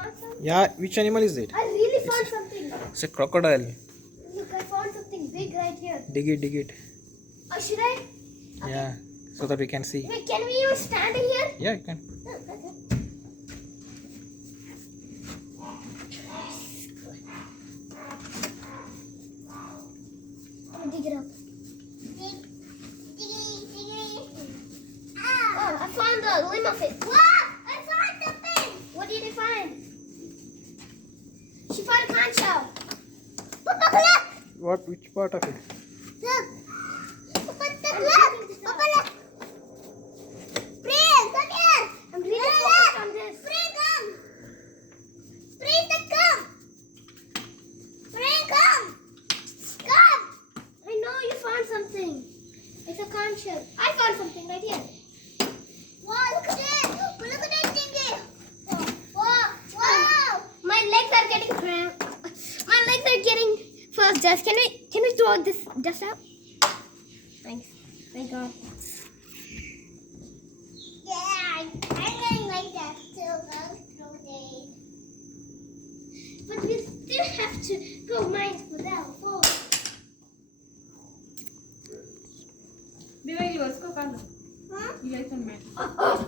found something? Yeah, which animal is it? I really found something. It's a crocodile. Look, I found something big right here. Dig it, dig it. Oh, should I? Okay. Yeah, so that we can see. Wait, can we even stand here? Yeah, you can. Oh, okay. Let me dig it up. Oh, I found the limb of it. Wow! I found something! What did you find? She found a conch shell. Papa, look! What? Which part of it? Look! Papa, look! Papa, look! Prince, come here! I'm really focused on this. Prince, come! Prince, come! Prince, come! Come! I know you found something. It's a conch shell. I found something right here. Wow, look at it! Look at that thing! Wow! Wow! My legs are getting cramped. My legs are getting full of dust. Can we throw this dust out? Thanks. Thank God. Yeah, I'm getting like that too. But we still have to go mine without fall. Baby, you also come. Huh? You like some man. Oh,